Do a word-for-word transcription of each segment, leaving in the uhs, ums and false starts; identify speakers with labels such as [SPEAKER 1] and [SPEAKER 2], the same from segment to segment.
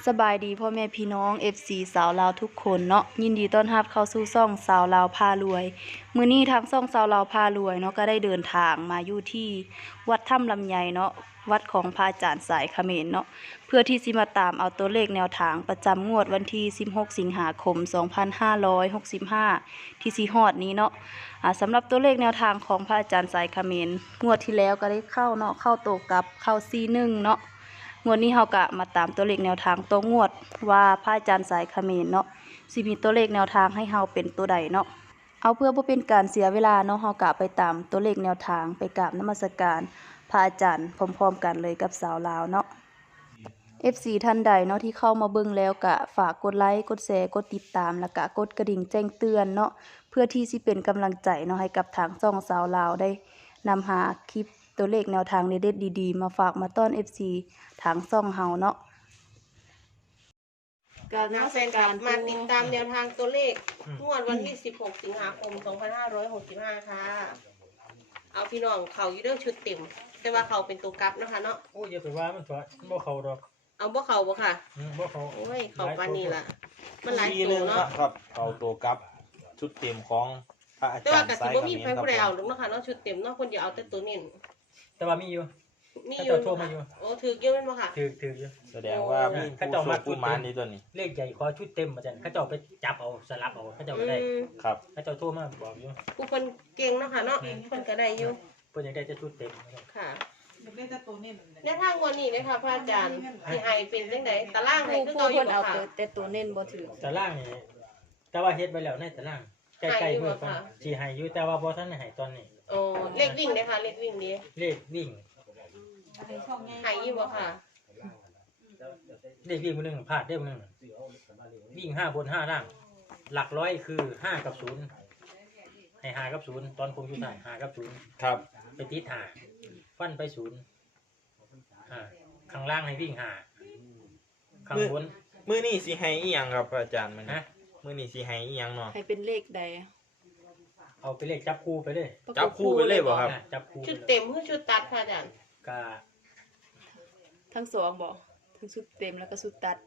[SPEAKER 1] สบายดีพ่อแม่พี่น้อง เอฟ ซี สาวลาวทุกคนเนาะยินดีต้อนรับเข้าสู่ช่องสาวลาวพารวยมื้อนี้ทางช่องสาวลาวพารวยเนาะก็ได้เดินทางมาอยู่ที่วัดถ้ำลำไยเนาะวัดของพระอาจารย์สายเขมรเนาะเพื่อที่สิมาตามเอาตัวเลขแนวทางประจำงวดวันที่สิบหกสิงหาคมสองพันห้าร้อยหกสิบห้าที่สิฮอดนี้เนาะอ่าสำหรับตัวเลขแนวทางของพระอาจารย์สายเขมรงวดที่แล้วก็ได้เข้าเนาะเข้าโตกับเข้าซีหนึ่งเนาะงวดนี้เฮากะมาตามตัวเลขแนวทางตัวงวดว่าพระอาจารย์สายเขมรเนาะสิมีตัวเลขแนวทางให้เฮาเป็นตัวใดเนาะเอาเพื่อบ่เป็นการเสียเวลาเนาะเฮากะไปตามตัวเลขแนวทางไปกราบนมัสการพระอาจารย์พร้อมๆกันเลยกับสาวลาวเนาะ เอฟ ซี ท่านใดเนาะที่เข้ามาเบิ่งแล้วกะฝากกดไลค์กดแชร์กดติดตามแล้วก็กดกระดิ่งแจ้งเตือนเนาะเพื่อที่สิเป็นกำลังใจเนาะให้กับทางช่องสาวลาวได้นำหาคลิปตัวเลขแนวทางเด็ดๆดีๆมาฝากมาต้อน เอฟ ซี ทางช่องเฮาเนาะ
[SPEAKER 2] การนักแฟนคลับมาติดตามแนวทางตัวเลขงวดวันที่สิบหกสิงหาคมสองพันห้าร้อยหกสิบห้าค่ะเอาพี่น้องเขาอยู่เรื่องชุดเต็มแต่ว่าเขาเป็นตัวกลับนะคะเนาะ
[SPEAKER 3] โอ้ยอย่าไปว่ามันสวยมันบ่เข้าดอก
[SPEAKER 2] เอาบ่เขาบ่ค่ะ
[SPEAKER 3] อืมบ่เข้า
[SPEAKER 2] โอ้ยเขาปานนี้ล่ะมันหลาย
[SPEAKER 4] ที
[SPEAKER 2] ตั
[SPEAKER 4] นึ
[SPEAKER 2] ว
[SPEAKER 4] ง
[SPEAKER 2] เนาะ
[SPEAKER 4] ครับเอาตัวกับชุดเต็มของพระอา
[SPEAKER 2] แต่
[SPEAKER 4] จา
[SPEAKER 2] ว่าร
[SPEAKER 4] ย์
[SPEAKER 2] กะ
[SPEAKER 4] ไซ
[SPEAKER 2] สิบ่มี
[SPEAKER 4] เข
[SPEAKER 2] ไฟ
[SPEAKER 4] มร
[SPEAKER 2] ผู้ใด
[SPEAKER 4] ค
[SPEAKER 2] เอา
[SPEAKER 4] รับ
[SPEAKER 2] ลงเนาะค่ะเนาะชุดเต็มเนาะคนเดียวเอาแต่ตัวเน้น
[SPEAKER 3] แต่ว่ามีอยู่
[SPEAKER 2] นี่
[SPEAKER 3] เขา
[SPEAKER 2] อยู่
[SPEAKER 3] จะโทรมาอยู่
[SPEAKER 2] โอ้ถือเยอะแม่นบ่ค่ะ
[SPEAKER 3] ถือถืออยู่
[SPEAKER 4] แสดงว่ามี
[SPEAKER 3] เขา
[SPEAKER 4] ผู้
[SPEAKER 3] เจ้า
[SPEAKER 4] โช
[SPEAKER 3] มั
[SPEAKER 4] ค
[SPEAKER 3] ก
[SPEAKER 4] ผู้มารนี่ตัวนี้
[SPEAKER 3] เลขใหญ่ขอชุดเต็มมาจังเขาเจ้าไปจับเอาสลับเอาเขาเจ้า
[SPEAKER 2] อื
[SPEAKER 3] ก็ได้
[SPEAKER 2] ม
[SPEAKER 4] ครับ
[SPEAKER 3] เขาเจ้าโทรมาบอกอยู่
[SPEAKER 2] ผู้คนเก่งเนาะค่ะเนาะเพิ่นก็ได้อยู่
[SPEAKER 3] เพิ่นอยากได้จะชุดเต็ม
[SPEAKER 2] ค่ะ
[SPEAKER 5] เล่นแต่ตัวนี้นั่นแหละ
[SPEAKER 2] แนวทางงวดนี้นะคะพระอาจารย์สิให้เป็นจังไดตารางให้
[SPEAKER 1] ผู้
[SPEAKER 2] คือ
[SPEAKER 1] ผู้
[SPEAKER 2] เก่าอ
[SPEAKER 1] เพิ่
[SPEAKER 2] ยู่
[SPEAKER 1] น
[SPEAKER 2] บ่
[SPEAKER 1] เอา
[SPEAKER 2] ค่ะ
[SPEAKER 1] แต่ตัวเน้นบ่ถือ
[SPEAKER 3] แต่ล่างนี่แต่ว่าเฮ็ดไว้แล้วในแต่ล่างใกล้ๆมื้อก่อนสิให้อยู่แต่ว่าบ่ทันได้ให้ตอนนี้
[SPEAKER 2] โอ้เลขวิ่งเลยค่ะเลขวิ่งดี
[SPEAKER 3] เลขวิ่ง
[SPEAKER 5] อะไรช่องใหญ่
[SPEAKER 2] หายอยู่บ่ค่ะ
[SPEAKER 3] เลขวิ่งมื้อนึงพลาดได้มื้อนึงวิ่งห้าบนห้าล่าง หลักร้อยคือห้ากับศูนย์ให้ห้ากับศูนย์ตอนคงอยู่ไหนห้ากับศูนย์
[SPEAKER 4] ครับ
[SPEAKER 3] ไปติดหาฟันไปศูนย์อ่าข้างล่างให้วิ่งหาข้างบน
[SPEAKER 4] มื้อนี้สิให้อีหยังครับพระอาจารย์มัน
[SPEAKER 3] ฮะ
[SPEAKER 4] มื้อนี้สิให้อีหยังเนาะ
[SPEAKER 1] ให้เป็นเลขใด
[SPEAKER 3] เอาไปเลขจับคู่ไปเลย
[SPEAKER 4] จับคู่ไปเลยบ่ครับ
[SPEAKER 3] อ่ะจับคู่ไป
[SPEAKER 2] ชุด
[SPEAKER 3] เลย
[SPEAKER 2] เต็มคือชุดตัดค่ะอาจารย์
[SPEAKER 3] กา
[SPEAKER 1] ทั้งสองบ่ทั้งชุดเต็มแล้วก็ชุดตัด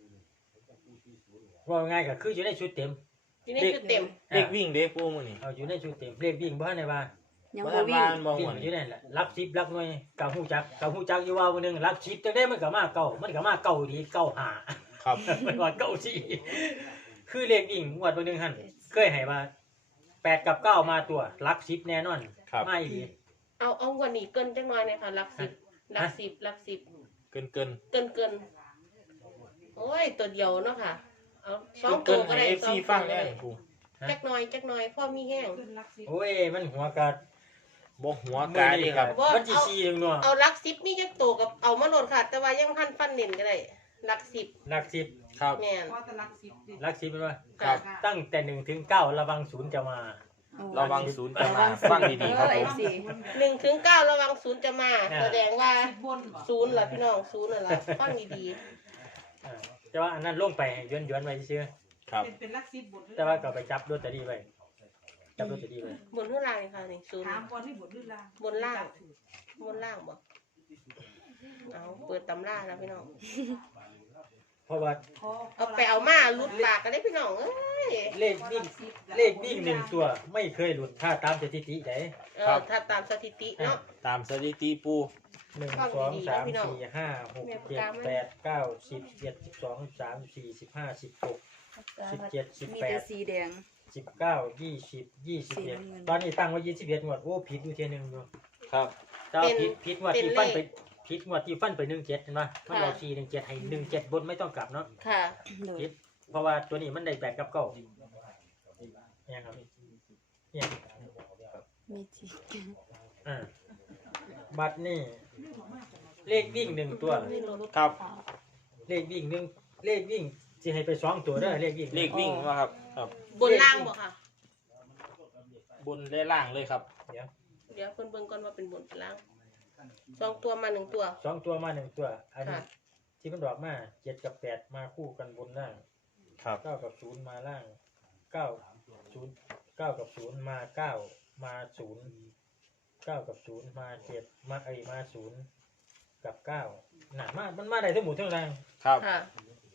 [SPEAKER 3] ว่าง่ายก็คืออยู่ในชุดเต็ม
[SPEAKER 2] อยู่ในชุดเต็ม
[SPEAKER 4] เลขวิ่งเด้ปูมื้อนี้
[SPEAKER 3] เอาอยู่ในชุดเต็มเลขวิ่งบ้านในบ้าน
[SPEAKER 1] ยัง
[SPEAKER 4] บ่
[SPEAKER 1] บ่
[SPEAKER 4] ทัน
[SPEAKER 1] วิ่
[SPEAKER 4] ว่าง มันบ่
[SPEAKER 3] วิ่
[SPEAKER 4] ห
[SPEAKER 3] ง
[SPEAKER 4] วน
[SPEAKER 3] อยู่นั่นแหละรับสิบรับหน่วยเก่าหูจักเก่าหูจักอยู่ว่าวันหนึงรับสิบจังได้มันก็มาเก่ามันก็มาเก่าดีเก่าหา
[SPEAKER 4] ครับ
[SPEAKER 3] มันว่าเก่าสี่คือเลขวิ่งงวดวันหนึงหั่นเคยให้มาแปดกับเก้ามาตัวรับสิบแน่นอน
[SPEAKER 4] ครับ
[SPEAKER 3] ไม่ดี
[SPEAKER 2] เอาเอากว่านี้เกินจังน้อยเนี่ยค่ะหลักสิบหลักสิบหลักสิบ
[SPEAKER 4] เกินเกิน
[SPEAKER 2] เกินเกินโอ้ยตัวเดียวเนาะค่ะ เอาสอง
[SPEAKER 4] เกิ
[SPEAKER 2] ตั
[SPEAKER 4] น
[SPEAKER 2] วก็
[SPEAKER 4] ให้
[SPEAKER 2] ได้
[SPEAKER 4] เอฟ
[SPEAKER 2] สอ
[SPEAKER 4] ซี
[SPEAKER 2] งตั
[SPEAKER 4] ฟั
[SPEAKER 2] ว
[SPEAKER 4] ง
[SPEAKER 2] ก็
[SPEAKER 4] แน่
[SPEAKER 2] ได้
[SPEAKER 4] ปู
[SPEAKER 2] จักหน่อยจักหน่อยพ่อมีแห้ง
[SPEAKER 5] ขึ้นรักสิบ
[SPEAKER 3] โอ้ยมันหัวกัด
[SPEAKER 4] บ่หัวกายดิครับ
[SPEAKER 3] มันจีซีเองเนาะ
[SPEAKER 2] เอาหลักสิบนี่จักตัวกับเอามาโหลดค่ะ แต่ว่ายังพันฟันเน้นก็ได้หลักสิบ
[SPEAKER 3] หลักสิบ
[SPEAKER 4] ครับ
[SPEAKER 2] แม่น
[SPEAKER 5] เพราะแต่รักสิบดิ
[SPEAKER 3] หลักสิบเป็นว่า
[SPEAKER 4] ครับ
[SPEAKER 3] ตั้งแต่หนึ่งถึงเก้าระวังศูนย์จะมา
[SPEAKER 4] ระวังศูนย์จะมาฟังดีๆครับ
[SPEAKER 1] เอ
[SPEAKER 4] ผ
[SPEAKER 1] อ
[SPEAKER 4] ม
[SPEAKER 1] เอฟซี
[SPEAKER 2] หนึ่งถึงเก้าระวังศูนย์จะมา แสดงว่า
[SPEAKER 5] สิบบนบ่
[SPEAKER 2] ศูนย์เหรอพี่น้องศูนย์เหรอฟังดี
[SPEAKER 3] อ่าแต่ว่าอันนั้นลงไปย้อนย้อนๆไว้เชื่อ
[SPEAKER 4] ครับ
[SPEAKER 5] เป็นเป็นรักสิบบน
[SPEAKER 3] แต่ว่าก็ไปจับลอตเตอรี่ไว้จับลอตเตอรี่ไว้
[SPEAKER 2] ๆบนเท่าไหร่ค่ะนี่ศูนย์
[SPEAKER 5] ถามก่อนที่บนหรือล่าง
[SPEAKER 2] บนล่าง บนล่างบ่เอาเปิดตำราแล้วพี่น้อง
[SPEAKER 3] เพราะว่า
[SPEAKER 5] ขอ
[SPEAKER 2] เอาไปเอามาหลุดปากกันได้พี่น้องเอ้ย
[SPEAKER 3] เลขวิ่งเลขวิ่งหนึ่งตัวไม่เคยหลุดถ้าตามสถิติไหน
[SPEAKER 2] เออถ้าตามสถิติเนาะ
[SPEAKER 4] ตามสถิติปู
[SPEAKER 3] หนึ่ง
[SPEAKER 2] ฟัง
[SPEAKER 3] สอง
[SPEAKER 2] ดีๆ
[SPEAKER 3] สาม
[SPEAKER 2] นะพี่น้อง
[SPEAKER 3] สี่ห้าหกเจ็ดแปดเก้าสิบเจ็ดสิบสองสิบสามสิบสี่สิบห้าสิบหก สิบเจ็ดสิบ
[SPEAKER 1] มี
[SPEAKER 3] แป
[SPEAKER 1] แต่
[SPEAKER 3] ด
[SPEAKER 1] สีแดง
[SPEAKER 3] สิบเก้ายี่สิบยี่สิบเอ็ด
[SPEAKER 1] สีน้ำเงิน
[SPEAKER 3] ตอนนี้ตั้งไว้ยี่สิบเอ็ดงวดโอ้ผิดอยู่เทียหนึงอยู่
[SPEAKER 4] ครับ
[SPEAKER 3] เจ้าผิดผิดงวดที่ฟันไป
[SPEAKER 2] เป็นเลข
[SPEAKER 3] ผิดงวดที่ฟันไปหนึ่งเจ็ดเห็นไหมมันเราสี่หนึ่งเจ็ดให้หนึ่งเจ็ดบนไม่ต้องกลับเนาะ
[SPEAKER 2] ค่ะ
[SPEAKER 1] เลย
[SPEAKER 3] ผิดเพราะว่าตัวนี้มันได้แปดกับเก้าเนี่ยครับเนี่ย
[SPEAKER 1] มีจี
[SPEAKER 3] อ่าบัตรนี่เลขวิ่งหนึ่งตัว
[SPEAKER 4] ครับ
[SPEAKER 3] เลขวิ่งหนึ่งเลขวิ่งจะให้ไปสองตัวได้อเลขวิ่ง
[SPEAKER 4] เลขวิ่งว่าครับ ครับ
[SPEAKER 2] บนล่างบ่ค่ะ
[SPEAKER 4] บนและล่างเลยครับ
[SPEAKER 3] เดี๋ยว
[SPEAKER 2] เดี๋ยวเพิ่นเบิ่งก่อนว่าเป็นบนเป็นล่างสองตัวมาหนึ่งตัว
[SPEAKER 3] สองตัวมาหนึ่งตัว อันนี้
[SPEAKER 2] ค่ะ
[SPEAKER 3] ที่มันดอกมาเจ็ดกับแปดมาคู่กันบนล่าง
[SPEAKER 4] ครับ
[SPEAKER 3] เก้ากับศูนย์มาล่างเก้าศูนย์เก้ากับศูนย์มาเก้ามาศูนย์เก้ากับศูนย์มาเจ็ดมาไอยมาศูนย์กับเก้าหนามามันมาได้ทั้งหมดทั้งแรง
[SPEAKER 4] ครับ
[SPEAKER 2] ค่ะ
[SPEAKER 3] ม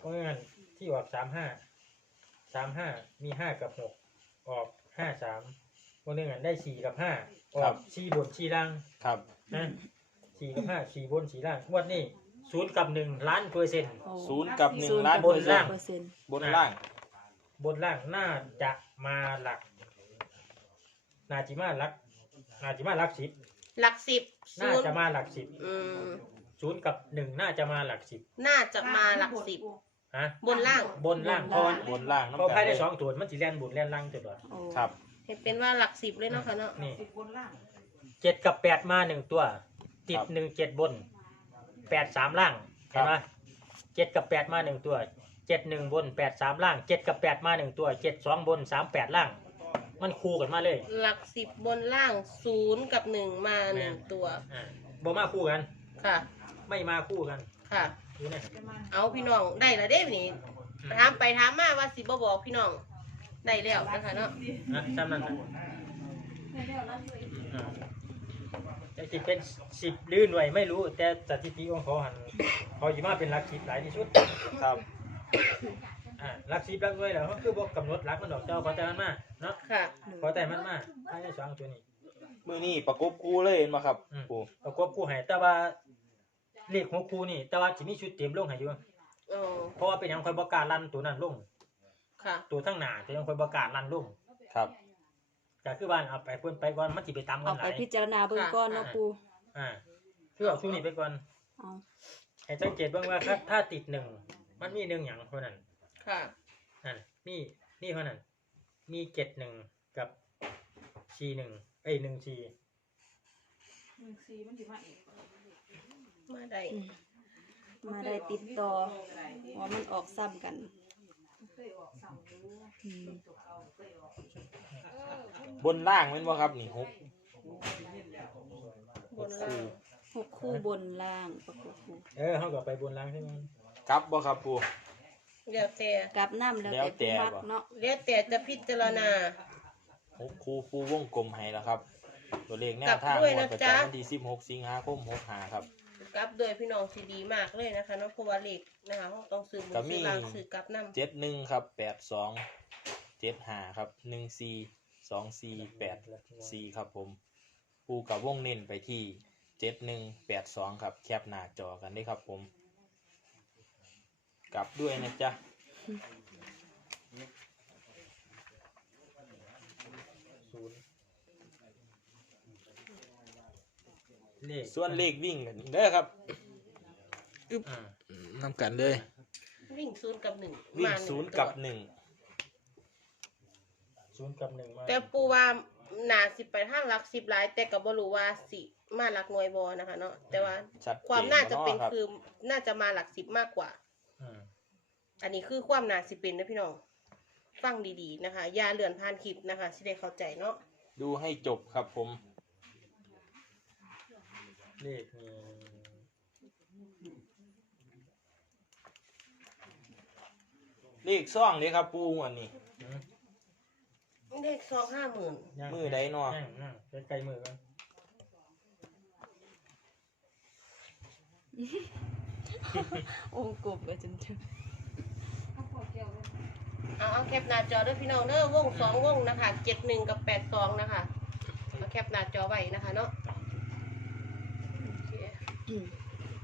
[SPEAKER 3] เพราะงั้นที่ออกสามห้าสามห้ามีห้ากับหกออกห้าสามเพราะงั้นได้สี่กับห้าออกสี่บนสี่ล่าง
[SPEAKER 4] ครับ
[SPEAKER 3] นะสี่กับห้าสี่บนสี่ล่างงวดนี้ศูนย์กับหนึ่งล้านเปอร์เซ็นต์
[SPEAKER 1] โอ้
[SPEAKER 4] ศูนย์กับหนึ่ง
[SPEAKER 1] ศูย์
[SPEAKER 4] ล้าน
[SPEAKER 1] กับ
[SPEAKER 4] เปอร์เซ็นต์
[SPEAKER 1] เปอร์เซ็นต์
[SPEAKER 4] บนล่าง
[SPEAKER 3] บนล่างน่าจะมาหลักนาจิมาหลักนาจิมาหลักสิบ
[SPEAKER 2] หลักสิบ
[SPEAKER 3] น่า
[SPEAKER 2] ศูนย์
[SPEAKER 3] จะมาหลักสิบ
[SPEAKER 2] อืม
[SPEAKER 3] ศูนย์กับหนึ่งน่าจะมาหลักสิบ
[SPEAKER 2] น่าจะมาหลักสิบ
[SPEAKER 3] ฮะ
[SPEAKER 2] บนล่าง
[SPEAKER 3] บนล่างเพราะว่า
[SPEAKER 4] บนล่าง
[SPEAKER 3] เพ
[SPEAKER 4] น้ำ
[SPEAKER 3] ราะ
[SPEAKER 4] กัน
[SPEAKER 3] ภายใน
[SPEAKER 4] เลย
[SPEAKER 3] สองตัวมันสิแล่นบนแล่นล่างตัวเดียว
[SPEAKER 1] โอ้
[SPEAKER 4] ครับ
[SPEAKER 2] ให้เป็นว่าหลักสิบเลยเนาะค่ะเนาะ
[SPEAKER 3] นี่
[SPEAKER 5] สิบบนล่าง
[SPEAKER 3] เจ็ดกับแปดมาหนึ่งตัว ติด
[SPEAKER 4] ครับ
[SPEAKER 3] หนึ่งเจ็ดบนแปดสามล่างเห็นไหมเจ็ดกับแปดมาหนึ่งตัวเจ็ดหนึ่งบนแปดสามล่างเจ็ดกับแปดมาหนึ่งตัวเจ็ดสองบนสามแปดล่าง มันคู่กันมาเลย
[SPEAKER 2] หลักสิบบนล่างศูนย์กับหนึ่งมาหนึ่งตัว
[SPEAKER 3] อ่าบ่มาคู่กัน
[SPEAKER 2] ค่ะ
[SPEAKER 3] ไม่มาคู่กัน
[SPEAKER 2] ค่ะ
[SPEAKER 3] ดูเนี่ย
[SPEAKER 5] จะมา
[SPEAKER 2] เอาพี่น้องได้แล้วเด้นี่ถามไปถามมาว่าสิบ่บอกพี่น้องได้แล้วนะคะเนาะ
[SPEAKER 3] นะซ้ำนั่นนะ
[SPEAKER 5] ได้แล้วแล้วเลย
[SPEAKER 3] อ่าจะสิเป็นสิบลื่นไหวไม่รู้ แต่สถิติของเขาหันเขาอยู่มาเป็นหลักสิบหลายที่สุด
[SPEAKER 4] ครับ
[SPEAKER 3] อ่าหลักสิบหลักหน่วยแล้วเขาคือบอกกำหนดหลักมันดอกเจ้าพอแต่มันมาเนาะ
[SPEAKER 2] ค่ะ
[SPEAKER 3] พอแต่มันมาภายในสองตัวนี้
[SPEAKER 4] มือนี่ประกบคู่เลยเห็นไหมครับ
[SPEAKER 3] อืม
[SPEAKER 4] ปู
[SPEAKER 3] ประกบคู่ให้แต่ว่าเลขหกคู่นี่แต่ว่าสิมีชุดเต็มลงให้อยู่
[SPEAKER 2] อ๋อ
[SPEAKER 3] เพราะว่าเป็นหยังคอยประกล้าศลั่นตัวนั้นลง
[SPEAKER 2] ค่ะ
[SPEAKER 3] ตัวทั้งหน้าจะยังคอยประกล้าศลั่นลง
[SPEAKER 4] ครับ
[SPEAKER 3] ก็คือว่าเอาไปเพิ่นไปก่อนมันสิไปตามกั
[SPEAKER 1] เอา
[SPEAKER 3] นห
[SPEAKER 1] ไป
[SPEAKER 3] ลาย
[SPEAKER 1] พิจารณาเบื้องก้อนเนาะปู
[SPEAKER 3] อ่าคือเอาชุดนี้ไปก่อน
[SPEAKER 1] เอา
[SPEAKER 3] ให้สังเกตเบิ่งว่าถ้าถ้าติดหนึ่งมันมีหนึ่งหยังเท่านั้น
[SPEAKER 2] ค่ะ
[SPEAKER 3] นั่นมีนี่เท่านั้นมีเจ็ดหนึ่งกับสี่หนึ่งเอ้ยหนึ่งสี่
[SPEAKER 5] หนึ่งสี่มันสิมาอีก
[SPEAKER 2] มาได้
[SPEAKER 1] อืมมาได้ติดต่อว่ามันออกซ้ำกัน
[SPEAKER 5] เคยออกสามดู
[SPEAKER 1] อืม
[SPEAKER 5] ตัวเก่าเคยออก
[SPEAKER 4] บนล่างเห็นไหมครับนี่หก
[SPEAKER 2] บนล่าง
[SPEAKER 1] หกคู่บนล่างประกบคู่
[SPEAKER 3] เออเขาก็ไปบนล่างใช่ไหม
[SPEAKER 4] กลับบ่ครับปู
[SPEAKER 2] เดี๋ยวแต่
[SPEAKER 1] กลับน้ำแล้ว
[SPEAKER 4] แล้วแต่
[SPEAKER 1] แต่ผู้มัก
[SPEAKER 4] บ่
[SPEAKER 1] เนาะ
[SPEAKER 2] เดี๋ยวแต่จะพิจารณา
[SPEAKER 4] หกคู่ปูวงกลมให้แล้วครับ ตัวเลขแนวทาง
[SPEAKER 2] กลับด้วย
[SPEAKER 4] งว
[SPEAKER 2] นะ
[SPEAKER 4] ดประ
[SPEAKER 2] จ๊ะ
[SPEAKER 4] จำวันที่สิบหกสิงหาคมหกห้าครับ
[SPEAKER 2] กลับโดยพี่น้องซีดีมากเลยนะคะเนาะเพราะว่าเลขนะคะเขาต้องซื้อบน
[SPEAKER 4] ก็มี
[SPEAKER 2] ซื้อล่างซื้อกลับน้ำ
[SPEAKER 4] เจ็ดหนึ่งครับแปดสองเจ็ดห้าครับหนึ่งสี่สองสี่แปดสี่ครับผม ปูกับวงเน้นไปที่เจ็ดหนึ่งแปดสองครับแคปหน้าจอกันได้ครับผม กลับด้วยนะจ๊ะ
[SPEAKER 3] ศูนย์เลข
[SPEAKER 4] ส่วนเลขวิ่งกันเด้อครับ
[SPEAKER 3] อ่า
[SPEAKER 4] นำกันเลย
[SPEAKER 2] วิ่งศูนย์กับหนึ่ง
[SPEAKER 4] วิ่ง
[SPEAKER 2] มาห
[SPEAKER 4] ศูนย์
[SPEAKER 2] ตัว
[SPEAKER 4] กับหนึ่ง
[SPEAKER 3] ศูนย์กับหนึ่งมา
[SPEAKER 2] แต่ปูว่าหนาสิไปทางหลักสิบหลาย แต่ก็บ่รู้ว่าสิมาหลักหน่วยบอนะคะเนาะแต่ว่า
[SPEAKER 4] ชัดเจน
[SPEAKER 2] ความน่าจะเป็น
[SPEAKER 4] ครับ
[SPEAKER 2] คือน่าจะมาหลักสิบมากกว่า
[SPEAKER 3] อืม
[SPEAKER 2] อันนี้คือความน่าสิเป็นนะพี่น้องฟังดีๆนะคะอย่าเลื่อนผ่านคลิปนะคะสิได้เข้าใจเนาะ
[SPEAKER 4] ดูให้จบครับผม
[SPEAKER 3] เลขมี
[SPEAKER 4] เลขซ่องเลยครับปูอันนี้
[SPEAKER 3] อืม
[SPEAKER 2] เลขสองห้าหมื่น
[SPEAKER 3] ย่าง
[SPEAKER 4] มือใดเนาะ
[SPEAKER 3] ย่างย่างใกล้ๆมือกัน
[SPEAKER 1] โอ้กบก็จนถึง
[SPEAKER 5] เขาพอแก้วเลย
[SPEAKER 2] เอาเอาแคปหน้าจอด้วยพี่น้องเนอะวงสองวงนะคะเจ็ดหนึ่งกับแปดสองนะคะมาแคปหน้าจอไว้นะคะเนาะโอเค
[SPEAKER 1] อืม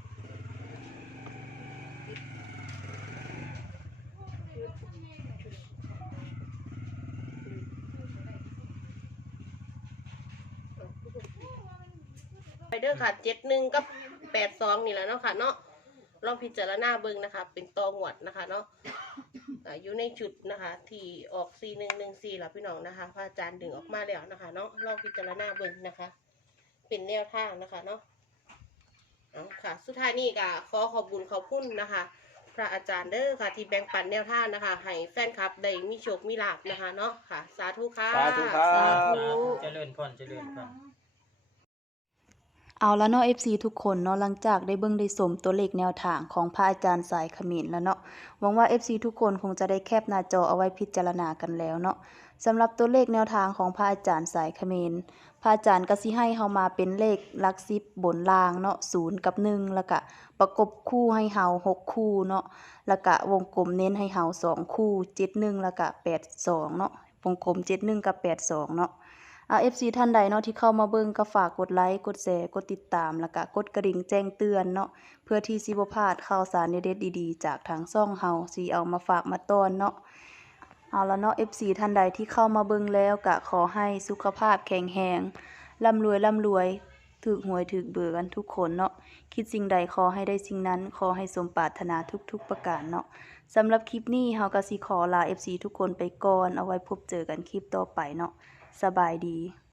[SPEAKER 2] ไปเด้อค่ะเจ็ดหนึ่งกับแปดสองนี่แหละเนาะค่ะเนาะลองพิจารณาเบิ่งนะคะ เป็นตองวดนะคะเนาะอ่าอยู่ในจุดนะคะ ที่ออกสี่หนึ่งหนึ่งสี่ละพี่น้องนะคะพระอาจารย์ดึงออกมาแล้วนะคะเนาะลองพิจารณาเบิ่งนะคะ เป็นแนวทางนะคะเนาะเอาค่ะ สุดท้ายนี้ก็ขอขอบคุณขอบคุณนะคะ พระอาจารย์เด้อค่ะ ที่แบ่งปันแนวทางนะคะ ให้แฟนคลับได้มีโชคมีลาภนะคะเนาะค่ะ สาธุค่ะ
[SPEAKER 4] สาธุครับ
[SPEAKER 1] สาธุ
[SPEAKER 3] เจริญพรเจริญพร
[SPEAKER 1] เอาละเนาะ เอฟ ซี ทุกคนเนาะหลังจากได้เบิ่งได้ชมตัวเลขแนวทางของพระอาจารย์สายเขมรแล้วเนาะหวังว่า เอฟ ซี ทุกคนคงจะได้แคปหน้าจอเอาไว้พิจารณากันแล้วเนาะสำหรับตัวเลขแนวทางของพระอาจารย์สายเขมรพระอาจารย์ก็สิให้เฮามาเป็นเลขหลักสิบบนล่างเนาะศูนย์กับหนึ่งแล้วก็ประกบคู่ให้เฮาหกคู่เนาะแล้วก็วงกลมเน้นให้เฮาสองคู่เจ็ดหนึ่งแล้วก็แปดสองเนาะวงกลมเจ็ดหนึ่งกับแปดสองเนาะ อ่า เอฟ ซี ท่านใดเนาะที่เข้ามาเบิ่งก็ฝากกดไลค์กดแชร์กดติดตามแล้วก็กดกระดิ่งแจ้งเตือนเนาะเพื่อที่สิบ่พลาดข่าวสารเด็ดๆดีๆจากทางช่องเฮาสิเอามาฝากมาต้อนเนาะเอาละเนาะ เอฟ ซี ท่านใดที่เข้ามาเบิ่งแล้วก็ขอให้สุขภาพแข็งแรงร่ำรวยร่ำรวยถูกหวยถูกเบอร์กันทุกคนเนาะคิดสิ่งใดขอให้ได้สิ่งนั้นขอให้สมปรารถนาทุกๆประการเนาะสำหรับคลิปนี้เฮาก็สิขอลา เอฟ ซี ทุกคนไปก่อนเอาไว้พบเจอกันคลิปต่อไปเนาะสบายดี